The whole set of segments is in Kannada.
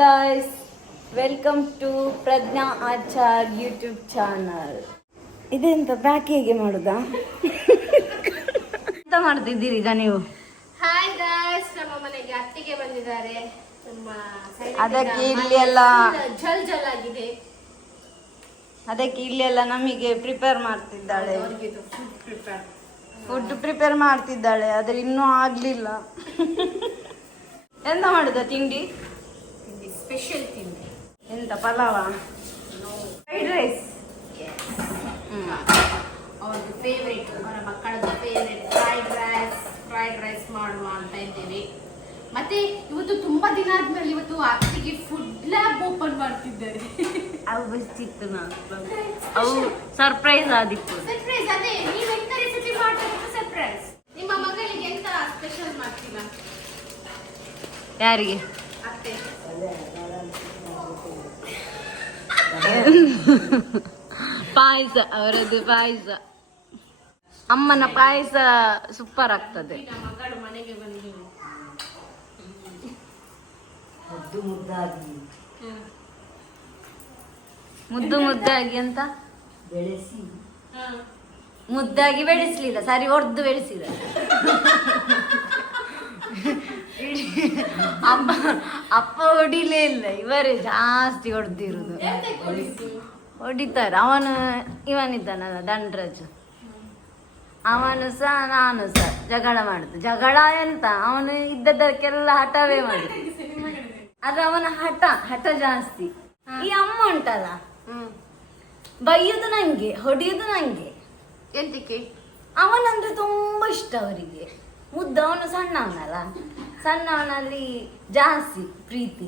guys, welcome to Prajna Achar YouTube channel. ಇದೆಂತ ಬ್ಯಾಕ್ ಹೇಗೆ ಮಾಡುದಾ? ಎಂತ ಮಾಡ್ತಿದ್ದೀರಿ ಈಗ ನೀವು? ಹಾಯ್ ಗಾಯ್ಸ್, ನಮ್ಮ ಮನೆಗೆ ಅತ್ತಿಗೆ ಬಂದಿದ್ದಾರೆ. ಅದಕ್ಕೆ ಇಲ್ಲಿ ಎಲ್ಲ ಜಲ್ ಜಲ್ ಆಗಿದೆ. ಅದಕ್ಕೆ ಇಲ್ಲೆಲ್ಲ ನಮಗೆ ಪ್ರಿಪೇರ್ ಮಾಡ್ತಿದ್ದಾಳೆ, ಫುಡ್ ಪ್ರಿಪೇರ್ ಮಾಡ್ತಿದ್ದಾಳೆ. ಆದ್ರೆ ಇನ್ನೂ ಆಗ್ಲಿಲ್ಲ. ಎಂತ ಮಾಡುದ ತಿಂಡಿ? ಸ್ಪೆಷಲ್ ತಿಂಡಿ. ಎಂತ ಪಲಾವ? Fried rice. ಅವ್ರದ್ದು ಫೇವ್ರೇಟ್, ಅವರ ಮಕ್ಕಳದ್ದು ಫೇವ್ರೇಟ್ ಫ್ರೈಡ್ ರೈಸ್ ಮಾಡುವ ಅಂತ ಇದ್ದೇವೆ. ಮತ್ತೆ ಇವತ್ತು ತುಂಬಾ ದಿನ ಆದ್ಮೇಲೆ ಇವತ್ತು ಅತ್ತಿಗೆ ಫುಡ್ ಲ್ಯಾಬ್ ಓಪನ್ ಮಾಡ್ತಿದ್ದಾರೆ. ಅವು ಬಸ್ತಿತ್ತು, ಅವು ಸರ್ಪ್ರೈಸ್ ಆದಿತ್ತು. ಸರ್ಪ್ರೈಸ್ ಅದೇ, ನೀವು ಎಂತ ರೆಸಿಪಿ ಮಾಡ್ತಿದ್ದು ಸರ್ಪ್ರೈಸ್. ನಿಮ್ಮ ಮಗಳಿಗೆ ಎಂತ ಸ್ಪೆಷಲ್ ಮಾಡ್ತೀರಾ? ಯಾರಿಗೆ? ಅತ್ತೆ. ಪಾಯಸ, ಅವರದ್ದು ಪಾಯಸ. ಅಮ್ಮನ ಪಾಯಸ ಸೂಪರ್ ಆಗ್ತದೆ. ಮಗಳು ಮನೆಗೆ ಬಂದು ಮುದ್ದು ಮುದ್ದಾಗಿ ಅಂತ ಬೆಳೆಸಿ, ಮುದ್ದಾಗಿ ಬೆಳೆಸಲಿಲ್ಲ, ಸರಿ ಹೊಡೆದು ಬೆಳೆಸಿದ. ಅಪ್ಪ ಹೊಡಿಲೇ ಇಲ್ಲ, ಇವರೇ ಜಾಸ್ತಿ ಹೊಡೆದಿರುದು. ಹೊಡಿತಾರೆ. ಇವನಿದ್ದಾನಲ್ಲ ದಂಡರಾಜು, ಅವನು ಸಹ ನಾನು ಸಹ ಜಗಳ ಮಾಡುದು. ಜಗಳ ಎಂತ, ಅವನು ಇದ್ದದಕ್ಕೆಲ್ಲ ಹಠವೇ ಮಾಡುದು. ಆದ್ರೆ ಅವನ ಹಠ ಜಾಸ್ತಿ. ಈ ಅಮ್ಮ ಉಂಟಲ್ಲ, ಬೈಯುದು ನಂಗೆ, ಹೊಡಿಯುದು ನಂಗೆ. ಎಂತಕ್ಕೆ? ಅವನಂದ್ರೆ ತುಂಬಾ ಇಷ್ಟ ಅವರಿಗೆ. ಮುದ್ದು. ಅವನು ಸಣ್ಣವನಲ್ಲ, ಸಣ್ಣವನಲ್ಲಿ ಜಾಸ್ತಿ ಪ್ರೀತಿ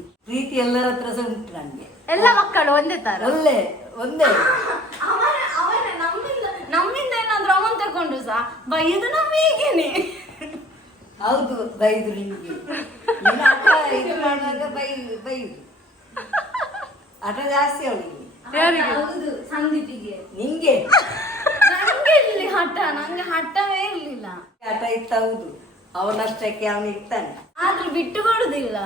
ಎಲ್ಲರ ಹತ್ರ ಸಹ ಉಂಟು ನಂಗೆ. ಎಲ್ಲ ಮಕ್ಕಳು ಒಂದೇ ತರ, ಒಂದೇ. ನಮ್ಮಿಂದ ಏನಾದ್ರು ಅವನ್ ತಗೊಂಡು ಸಹ ಬೈಯುದು ನಮ್ಮೀಗೇನೆ. ಹೌದು, ಬೈದು ನಿಮ್ಗೆ ಇದು ಮಾಡುವಾಗ ಬೈದು ಹಠ ಜಾಸ್ತಿ ಅವಳಿಗೆ. ಹೌದು, ಸಂದೀಪಿಗೆ. ನಿಂಗೆ? ನಂಗೆ ಇಲ್ಲಿ ಹಠ, ನಂಗೆ ಹಠವೇ ಇರ್ಲಿಲ್ಲ. ಹಠ ಇತ್ತು, ಹೌದು. ಅವನಷ್ಟಕ್ಕೆ ಅವನು ಇರ್ತಾನೆ, ಆದ್ರೂ ಬಿಟ್ಟು ಕೊಡುದಿಲ್ಲ.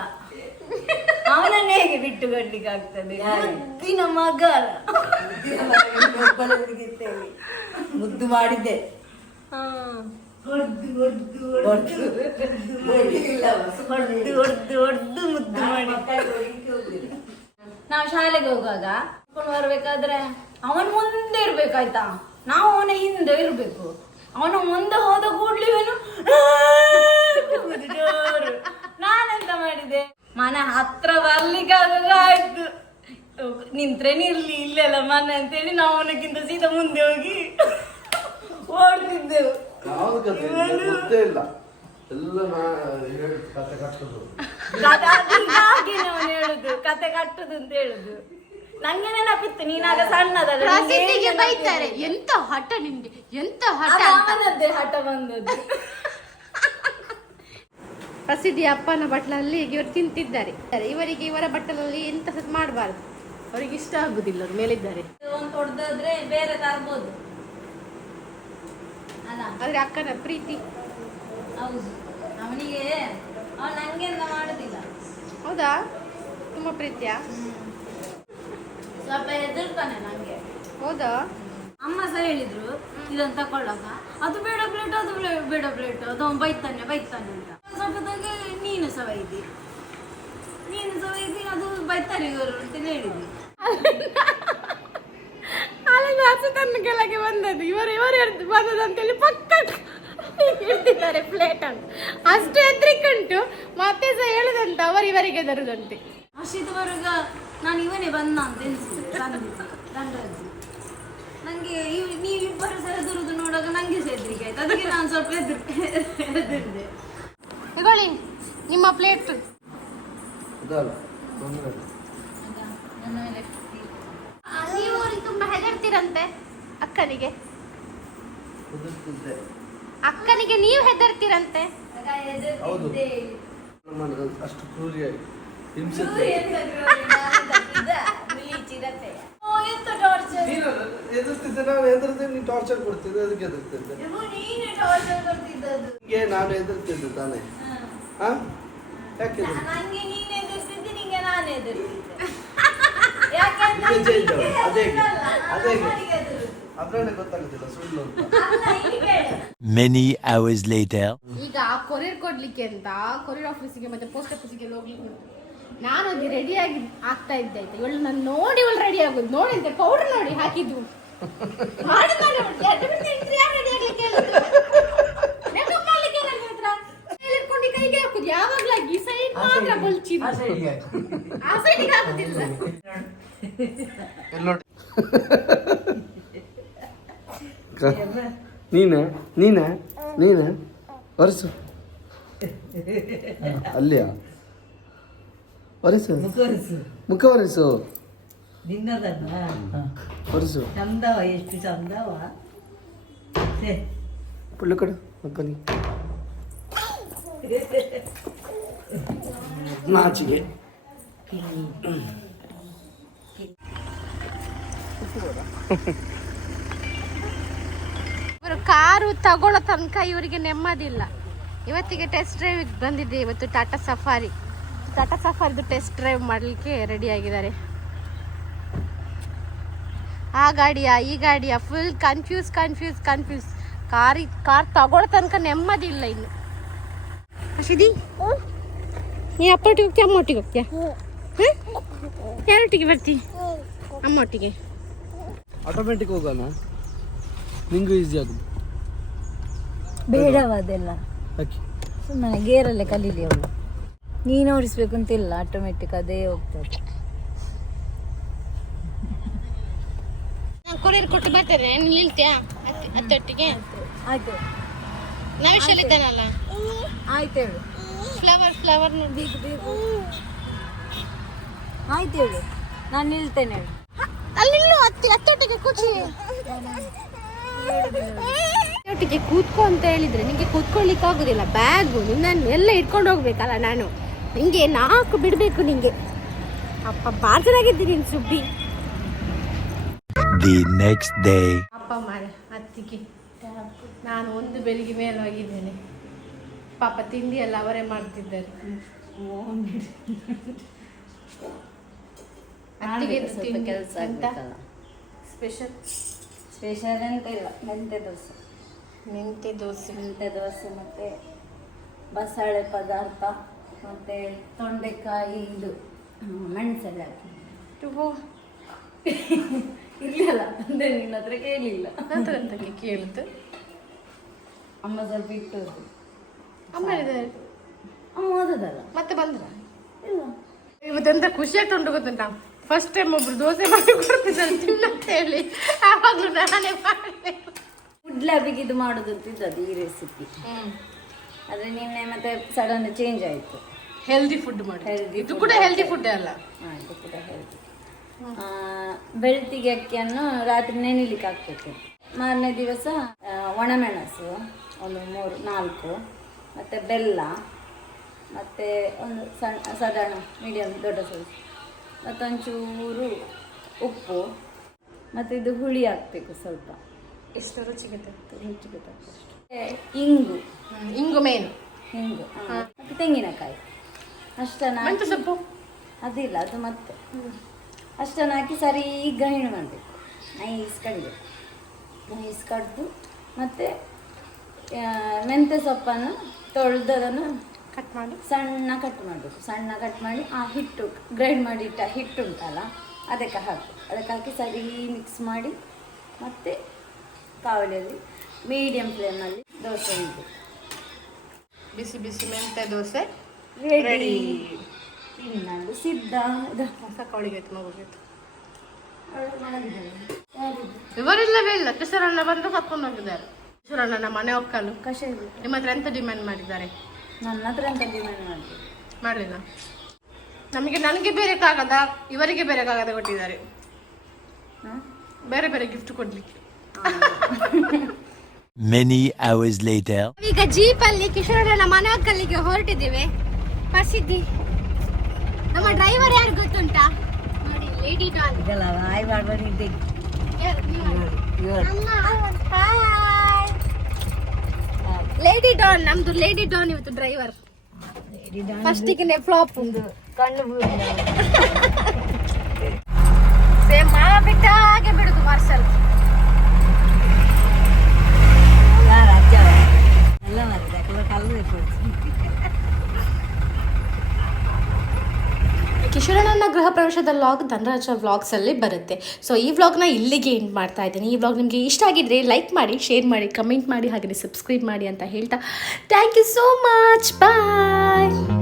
ಅವನನ್ನೇ ಹೇಗೆ ಬಿಟ್ಟು ಕೊಡ್ಲಿಕ್ಕೆ ಆಗ್ತದೆ? ಮುದ್ದಿನ ಮಗ, ಮುದ್ದು ಮಾಡಿದ್ದೆ. ಹೊಡ್ದು ಮುದ್ದು ಮಾಡಿ. ನಾವು ಶಾಲೆಗೆ ಹೋಗುವಾಗ ಬರ್ಬೇಕಾದ್ರೆ ಅವನ್ ಮುಂದೆ ಇರ್ಬೇಕಾಯ್ತಾ, ನಾವು ಅವನ ಹಿಂದೆ ಇರ್ಬೇಕು. ಅವನು ಮುಂದೆ ಹೋದ ಕೂಡ್ಲಿ ಜೋರು. ನಾನೆಂತ ಮಾಡಿದೆ, ಮನೆ ಹತ್ರ ಬರ್ಲಿಕ್ಕೆ ಆಯ್ತು. ನಿಂತ್ರೆ ನಿರ್ಲಿ, ಇಲ್ಲೆಲ್ಲ ಮನೆ ಅಂತೇಳಿ ನಾವು ಅವನಕ್ಕಿಂತ ಸೀದಾ ಮುಂದೆ ಹೋಗಿ ಓಡ್ತಿದ್ದೆವು. ಅವನು ಹೇಳುದು ಕತೆ ಕಟ್ಟುದು ಅಂತ ಹೇಳುದು. ನಂಗೆ ನೆನಪಿತ್ತು, ನೀನಾಗ ಸಣ್ಣದಲ್ಲ. ಬೈತಾರೆ, ಎಂತ ಹಠ ನಿಮ್ಗೆ, ಎಂತ ಹಠ. ಅವನದ್ದೇ ಹಠ ಬಂದದ್ದು. ಪ್ರಸಿದ್ಧಿ ಅಪ್ಪನ ಬಟ್ಟಲಲ್ಲಿ ಇವರು ತಿಂತಿದ್ದಾರೆ. ಇವರಿಗೆ ಇವರ ಬಟ್ಟಲಲ್ಲಿ ಎಂತ ಮಾಡಬಾರ್ದು, ಅವರಿಗೆ ಇಷ್ಟ ಆಗುದಿಲ್ಲ. ಅವ್ರು ಮೇಲಿದ್ದಾರೆ, ಒಂದು ಹೊಡೆದಾದ್ರೆ ಬೇರೆ ತರ್ಬೋದು ಅಲ್ಲ. ಆದ್ರೆ ಅಕ್ಕನ ಪ್ರೀತಿ. ಹೌದು, ಅವನಿಗೆ ಅವನು ನಂಗೆಂತ ಮಾಡುದಿಲ್ಲ. ಹೌದಾ? ತುಂಬಾ ಪ್ರೀತಿಯ? ಸ್ವಲ್ಪ ಹೆದರ್ತಾನೆ ನಂಗೆ. ಹೌದಾ? ಅಮ್ಮ ಸಹ ಹೇಳಿದ್ರು ಇದನ್ನ ತಕೊಳ್ಳಾಗ, ಅದು ಬೇಡ ಪ್ಲೇಟ್, ಅದು ಬೇಡ ಪ್ಲೇಟ್, ಅದು ಬೈತಾನೆ ಅಂತ. ಸ್ವಲ್ಪದಾಗೆ ನೀನು ಸಹ ಬೈದಿ, ಅದು ಬೈತಾರೆ ಇವರು ಅಂತ ಹೇಳಿದ್ವಿ. ಅಲ್ಲಿಂದ ಹಸತನ ಕೆಳಗೆ ಬಂದದ್ದು, ಇವರು ಬಂದದಂತೇಳಿ ಪಕ್ಕ ಇಡ್ತಿದ್ದಾರೆ ಪ್ಲೇಟ್ ಅಂತ. ಅಷ್ಟು ಹೆದ್ರಿಕಂಟು ಮತ್ತೆ ಸಹ ಹೇಳುದಂತ ಇವರಿಗೆ ತರುದಂತೆ. ಅಷ್ಟಿದವರೆಗ ನಾನು ಇವನೇ ಬಂದ ಅಂತ ಎನಿಸಿದೆ. ದಂಡರಾಜು ನಂಗೆ ನೀವಿಬ್ಬರು ಸಹ ಹೆದರುದು ನೋಡುವಾಗ ನಂಗೆ ಸಹ ಹೆದರಿಕೆ ಆಯ್ತು. ಅದಕ್ಕೆ ನಾನು ಸ್ವಲ್ಪ ಹೆದರಿದೆ. ತಗೊಳ್ಳಿ ನಿಮ್ಮ ಪ್ಲೇಟ್. ನೀವು ತುಂಬಾ ಹೆದರ್ತೀರಂತೆ ಅಕ್ಕನಿಗೆ. ಅಕ್ಕನಿಗೆ ನೀವು ಹೆದರ್ತೀರಂತೆ. ಅಷ್ಟು ಕ್ರೂರಿಯಾಗಿ ಟಾರ್ಚರ್ ಕೊಡ್ತಿದ್ದೆ, ಅದಕ್ಕೆ ಎದುರ್ತಿದ್ದೆ. ನಾನು ಎದುರ್ತಿದ್ದೆ ತಾನೇ. ಯಾಕೆ ನಂಗೆ ನೀನ್ ಎದುರಿಸಿದ್ದೆ, ನಿಂಗೆ ನಾ ನಾನು ಎದುರಿಸಿದ್ದೆ. ಯಾಕೆಂದ್ರೆ ಈಗ change ಆಗಿದೆ. ಅದೇ ಅಲ್ಲ, ಅದೇ ಅಮ್ಮನಿಗೆ ಎದುರಿಸಿದ್ದು. ಅದ್ರಲ್ಲೇ ಗೊತ್ತಾಗುದಿಲ್ಲ ಸುಳ್ಳು ಅಂತ. ಅಲ್ಲ, ಇಲ್ಲಿ ಕೇಳು. Many hours later. ಈಗ ಕೊರಿಯರ್ ಕೊಡ್ಲಿಕ್ಕೆ ಅಂತ ಕೊರಿಯರ್ ಆಫೀಸಿಗೆ ಮತ್ತೆ ಪೋಸ್ಟ್ ಆಫೀಸಿಗೆ ಹೋಗ್ಲಿಕ್ಕೆ ಉಂಟು. ನಾನು ಅದು ರೆಡಿಯಾಗಿ ಆಗ್ತಾ ಇದ್ದೆ ಆಯ್ತಾ. ಇವಳು ನಾನು ನೋಡಿ ಇವಳು ರೆಡಿ ಆಗೋದು ನೋಡಿದ್ದೆ ಪೌಡರ್ ನೋಡಿ ಹಾಕಿದ್ದು ಮಾಡಿದ್ದಾನೆ ಇಟ್ಕೊಂಡು ಕೈಗೆ ಹಾಕುದು ಯಾವಾಗ್ಲೂ ಈ ಸೈಡ್ ಮಾತ್ರ ಬಲ್ಚಿ ಆ ಸೈಡಿಗೆ ಹಾಕುದಿಲ್ಲ. ಎಲ್ಲಿ ನೋಡಿ ನೀನೆ ಒರೆಸು ಅಲ್ಲಿಯಾ ಒರೆಸು ಮುಖ ಒರೆಸು ನಿನ್ನದನ್ನ ಒರೆಸು ಚಂದವ, ಎಷ್ಟು ಚಂದವ. ಪುಳ್ಳು ಕಡೆ ಅಪ್ಪನಿ ನಾಚಿಗೆ ಇವರು ಕಾರು ತಗೊಳ್ಳೋ ತನಕ ಇವರಿಗೆ ನೆಮ್ಮದಿಲ್ಲ. ಇವತ್ತಿಗೆ ಟೆಸ್ಟ್ ಡ್ರೈವ್ ಬಂದಿದೆ. ಇವತ್ತು ಟಾಟಾ ಸಫಾರಿದು ಟೆಸ್ಟ್ ಡ್ರೈವ್ ಮಾಡಲಿಕ್ಕೆ ರೆಡಿ ಆಗಿದ್ದಾರೆ. ಆ ಗಾಡಿಯ ಈ ಗಾಡಿಯ ಫುಲ್ ಕನ್ಫ್ಯೂಸ್ ಕಾರ್ ತಗೊಳ್ಳೋ ತನಕ ನೆಮ್ಮದಿ ಇಲ್ಲ ಇನ್ನು. ಅಶಿದಿ ನೀ ಅಪ್ಪೊಟ್ಟಿಗೆ ಹೋಗ್ತೀಯ ಅಮ್ಮೊಟ್ಟಿಗೆ ಹೋಗ್ತೀಯ? ಯಾರೊಟ್ಟಿಗೆ ಬರ್ತಿ? ಅಮ್ಮೊಟ್ಟಿಗೆ. ಆಟೋಮೆಟಿಕ್ ಹೋಗೋಣ, ನಿಂಗೂ ಈಸಿ ಆಗುದು. ಬೇಡವಾದೆಲ್ಲ ಹಾಕಿ ಸುಮ್ಮನೆ ಗೇರಲ್ಲೇ ಕಲೀಲಿ ಅವಳು. ನೀನು ಓಡಿಸ್ಬೇಕು ಅಂತಿಲ್ಲ, ಆಟೋಮೆಟಿಕ್ ಅದೇ ಹೋಗ್ತದೆ. ನಾನು ಕೊರಿಯರ್ ಕೊಟ್ಟು ಬರ್ತೇನೆ. ನೀನು ನಿಲ್ತೀಯಾ ಅತ್ತೊಟ್ಟಿಗೆ? ಆಯ್ತು ನಾವು ಇಷ್ಟಲ್ಲಿದ್ದಾನಲ್ಲ ಆಯ್ತು ಹೇಳು. ಫ್ಲವರ್ ನೋಡಿ. ಆಯ್ತು ಹೇಳು, ನಾನು ನಿಲ್ತೇನೆ ಹೇಳು. ಅಲ್ಲಿ ಅತ್ತೊಟ್ಟಿಗೆ ಕೂಚಿ ಒಟ್ಟಿಗೆ ಕೂತ್ಕೊ ಅಂತ ಹೇಳಿದ್ರೆ ನಿಂಗೆ ಕೂತ್ಕೊಳ್ಳಿಕ್ಕೆ ಆಗುದಿಲ್ಲ. ಬ್ಯಾಗು ನಿನ್ನನ್ನು ಎಲ್ಲ ಇಟ್ಕೊಂಡು ಹೋಗ್ಬೇಕಲ್ಲ ನಾನು. ನಿಂಗೆ 4 ಬಿಡಬೇಕು ನಿಂಗೆ. ಅಪ್ಪ ಬಾರ್ಜರಾಗಿದ್ದೀನಿ ನೀನು ಸುಬ್ಬಿ. The next day. ಅಪ್ಪ ಮಾರೆ ಅತ್ತಿಗೆ ನಾನು ಒಂದು ಬೆಳಿಗ್ಗೆ ಮೇಲೆ ಹೋಗಿದ್ದೇನೆ. ಪಾಪ ತಿಂಡಿ ಎಲ್ಲ ಅವರೇ ಮಾಡ್ತಿದ್ದಾರೆ. ಅತ್ತಿಗೆ ಸ್ವಲ್ಪ ಕೆಲಸ ಆಗ್ಬೇಕಲ್ಲ. ಸ್ಪೆಷಲ್ ಎಂತ ಇಲ್ಲ, ಮೆಂತ್ಯ ದೋಸೆ ಮೆಂತ್ಯ ದೋಸೆ ಮತ್ತೆ ಬಸಳೆ ಪದಾರ್ಥ ಮತ್ತೆ ತೊಂಡೆಕಾಯಿ ಇದು ಮೆಣಸೆಲ್ಲ ಹಾಕಿ ಇರ್ಲಿಲ್ಲ ಅಂದ್ರೆ ನಿನ್ನ ಹತ್ರ ಕೇಳಿಲ್ಲ. ನಂತರಕ್ಕೆ ಕೇಳಿತು. ಅಮ್ಮ ಸ್ವಲ್ಪ ಇಟ್ಟು ಹೋದ್ರು. ಅಮ್ಮ ಹೇಳಿದ್ದಾರೆ. ಅಮ್ಮ ಓದೋದಲ್ಲ ಮತ್ತೆ ಬಂದ್ರ ಇಲ್ಲ. ಇವತ್ತೆಂತ ಖುಷಿ ಆಗ್ತುಂಟು ಗೊತ್ತುಂಟ. ಫಸ್ಟ್ ಟೈಮ್ ಒಬ್ರು ದೋಸೆ ಮಾಡಿ ಕೊಡ್ತಿದ್ದಾರೆ ತಿನ್ನಂತ ಹೇಳಿ. ಆವಾಗ್ಲೂ ನಾನೇ ಮಾಡಿದೆ. ಫುಡ್ ಲ್ಯಾಬಿಗೆ ಇದು ಮಾಡೋದು ಅಂತಿದ್ದದು ಈ ರೆಸಿಪಿ. ಆದರೆ ನಿನ್ನೆ ಮತ್ತೆ ಸಡನ್ ಚೇಂಜ್ ಆಯಿತು. ಹೆಲ್ದಿ ಫುಡ್ ಮಾಡಿ. ಇದು ಕೂಡ ಹೆಲ್ದಿ ಫುಡ್ ಅಲ್ಲ. ಇದು ಕೂಡ ಹೆಲ್ದಿ. ಬೆಳ್ತಿಗೆ ಅಕ್ಕಿಯನ್ನು ರಾತ್ರಿ ನೆನೆಲಿಕ್ಕೆ ಹಾಕ್ಬೇಕು. ಮಾರನೇ ದಿವಸ ಒಣಮೆಣಸು ಒಂದು 3-4 ಮತ್ತು ಬೆಲ್ಲ ಮತ್ತು ಒಂದು ಸಾಧಾರಣ ಮೀಡಿಯಮ್ ದೊಡ್ಡ ಸೈಜ್ ಮತ್ತೊಂಚೂರು ಉಪ್ಪು ಮತ್ತು ಇದು ಹುಳಿ ಹಾಕಬೇಕು ಸ್ವಲ್ಪ. ಎಷ್ಟು ರುಚಿಗೆ ರುಚಿಗೆ ತಕ್ಕಷ್ಟು. ಇಂಗು ಮೇನ್ ಮತ್ತು ತೆಂಗಿನಕಾಯಿ ಅಷ್ಟನ್ನು ಮೆಂತ್ಯ ಸೊಪ್ಪು ಅದಿಲ್ಲ, ಅದು ಮತ್ತೆ ಅಷ್ಟನ್ನು ಹಾಕಿ ಸರಿ ಗ್ರೈಂಡ್ ಮಾಡಬೇಕು. ನೈಸ್ ಕಡ್ದು ಮತ್ತು ಮೆಂತ್ಯ ಸೊಪ್ಪನ್ನು ತೊಳೆದು ಅದನ್ನು ಕಟ್ ಮಾಡಿ ಸಣ್ಣ ಕಟ್ ಮಾಡಬೇಕು. ಸಣ್ಣ ಕಟ್ ಮಾಡಿ ಆ ಹಿಟ್ಟು ಗ್ರೈಂಡ್ ಮಾಡಿ ಇಟ್ಟ ಹಿಟ್ಟು ಉಂಟಲ್ಲ ಅದಕ್ಕೆ ಹಾಕಿ ಸರಿ ಮಿಕ್ಸ್ ಮಾಡಿ ಮತ್ತು ಕಾವಲಿಯಲ್ಲಿ ಮೀಡಿಯಂ ಫ್ಲೇಮಲ್ಲಿ ದೋಸೆ ಇದ್ದು ಬಿಸಿ ಬಿಸಿ ಮೆಂತ್ಯ ದೋಸೆ ರೆಡಿ. ತಿನ್ನಲು ಸಿದ್ಧ. ಹೊಸ ಕವಳಿಗೆ ಮಗುಗಿತ್ತು. ಇವರಿಲ್ಲವೇ ಇಲ್ಲ. ಕಿಶೋರಣ್ಣ ಬಂದು ಕರ್ಕೊಂಡು ಹೋಗಿದ್ದಾರೆ. ಕಿಶೋರಣ್ಣನ ಮನೆ ಒಕ್ಕಲು ಕಷಾಯ ನಿಮ್ಮ ಹತ್ರ ಎಂತ ಡಿಮ್ಯಾಂಡ್ ಮಾಡಿದ್ದಾರೆ? ನನ್ನ ಹತ್ರ ಅಂತ ಡಿಮ್ಯಾಂಡ್ ಮಾಡಲಿಲ್ಲ. ನನಗೆ ಬೇರೆ ಕಾಗದ, ಇವರಿಗೆ ಬೇರೆ ಕಾಗದ ಕೊಟ್ಟಿದ್ದಾರೆ. ಬೇರೆ ಬೇರೆ ಗಿಫ್ಟ್ ಕೊಡ್ಲಿಕ್ಕೆ. Many hours later. ಈಗ ಜೀಪಲ್ಲಿ ಕಿಶೋರಣ್ಣನ ಮನೆ ಒಕ್ಕಲಿಗೆ ಹೊರಟಿದ್ದೇವೆ. ಪ್ರಸಿದ್ಧಿ ನಮ್ಮ ಡ್ರೈವರ್ ಯಾರು ಗೊತ್ತುಂಟಾ? ನೋಡಿ, ಲೇಡಿ ಡಾನ್. ಇದೆಲ್ಲ ಹಾಯ್ ಮಾಡ್ಬಂದಿದ್ದೆ. ಲೇಡಿ ಡಾನ್, ನಮ್ದು ಲೇಡಿ ಡಾನ್ ಇವತ್ತು ಡ್ರೈವರ್. ಫಸ್ಟಿಗೆ ಫ್ಲಾಪ್. ಕಣ್ಣು ಬೂದಿನ ಸೇಮ್ ಮಾವ ಬಿಟ್ಟ ಹಾಗೆ ಬಿಡುದು ಮಾರ್ಷಲ್. ಯಾರ ಅಜ್ಜ ಎಲ್ಲ ಮಾಡಿದೆ ಕಲ್ಲು ಕಿಶೋರಣ್ಣನ ಗೃಹ ಪ್ರವೇಶದ ವ್ಲಾಗ್ ಧನರಾಜ ವ್ಲಾಗ್ಸಲ್ಲಿ ಬರುತ್ತೆ. ಸೊ ಈ ವ್ಲಾಗ್ನ ಇಲ್ಲಿಗೆ ಎಂಡ್ ಮಾಡ್ತಾ ಇದ್ದೀನಿ. ಈ ವ್ಲಾಗ್ ನಿಮಗೆ ಇಷ್ಟ ಆಗಿದ್ರೆ ಲೈಕ್ ಮಾಡಿ, ಶೇರ್ ಮಾಡಿ, ಕಮೆಂಟ್ ಮಾಡಿ, ಹಾಗೆ ಸಬ್ಸ್ಕ್ರೈಬ್ ಮಾಡಿ ಅಂತ ಹೇಳ್ತಾ thank you so much. Bye.